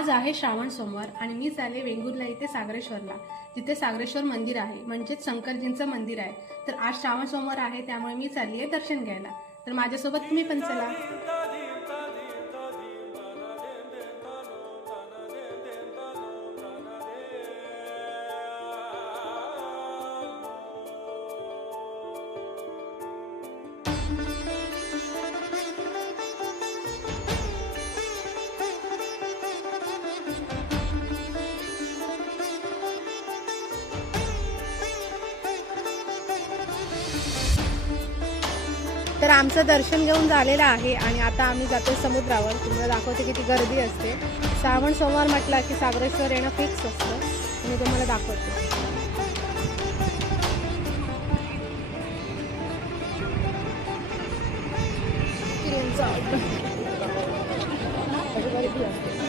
आज आहे श्रावण सोमवार आणि मी चाले वेंगुर्ला इथे सागरेश्वरला जिथे सागरेश्वर मंदिर आहे म्हणजेच शंकरजींचं मंदिर आहे. तर आज श्रावण सोमवार आहे त्यामुळे मी चालली आहे दर्शन घ्यायला. तर माझ्यासोबत तुम्ही पण चला. तर आमचं दर्शन घेऊन झालेलं आहे आणि आता आम्ही जातो समुद्रावर. तुम्हाला दाखवते किती गर्दी असते. श्रावण सोमवार म्हटला की सागरेश्वर येणं फिक्स असतं. मी तुम्हाला दाखवते. गर्दी असते